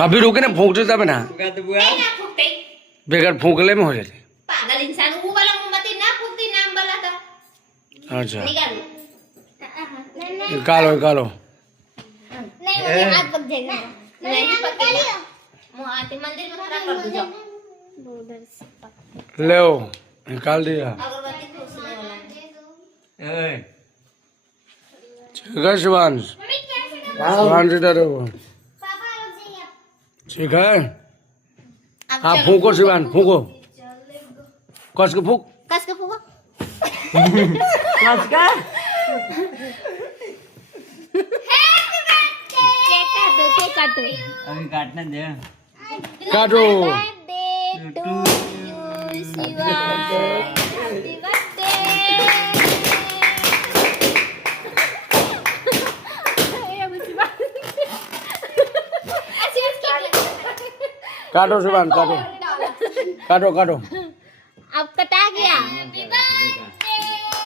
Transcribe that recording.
अभी रुके ना फूंकते तब ना बेगर फूंकले में हो जाती पागल इंसान वो वाला मोमबत्ती ना फूकती नाम वाला था अच्छा निकालो निकालो निकालो नहीं मुझे हाथ पक जाएगा नहीं पकेगा मुंह आते मंदिर में खड़ा कर दो जाओ उधर से पक ले निकाल दिया अगरबत्ती खोसने वाला है ठीक है शिवांश शिवांश इधर हो पापा रुक जाइए ठीक है हाँ फूको शिवांश फूको कस के फूक कस के फूको केक काटो अभी काटना दे काटो birthday to you Shiva happy birthday काटो शिवांश काटो काटो काटो अब कटा गया